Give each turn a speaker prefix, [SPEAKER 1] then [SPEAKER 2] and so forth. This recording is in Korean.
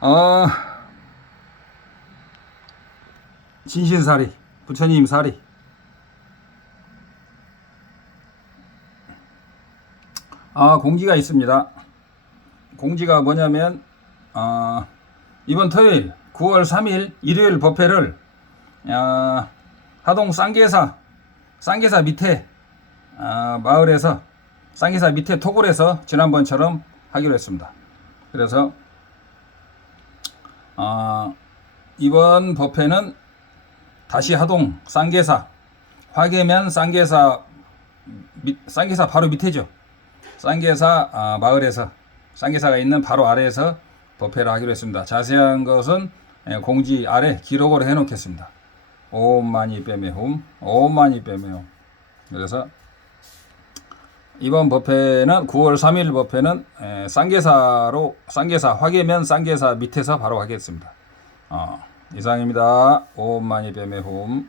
[SPEAKER 1] 어, 진신사리, 부처님 사리. 아, 공지가 있습니다. 공지가 뭐냐면, 아, 이번 토요일 9월 3일 일요일 법회를 아, 하동 쌍계사 쌍계사 밑에 아, 마을에서 쌍계사 밑에 토굴에서 지난번처럼 하기로 했습니다. 그래서 아, 이번 법회는 다시 하동 쌍계사 화계면 쌍계사 밑, 쌍계사 바로 밑에죠. 쌍계사 아, 마을에서 쌍계사가 있는 바로 아래에서 법회를 하기로 했습니다. 자세한 것은 예, 공지 아래 기록으로 해놓겠습니다. 옴 마니 빼매 홈, 옴 마니 빼매 홈. 그래서 이번 법회는 9월 3일 법회는 에, 쌍계사로 쌍계사 화계면 쌍계사 밑에서 바로 하겠습니다. 어, 이상입니다. 옴 마니 빼매 홈.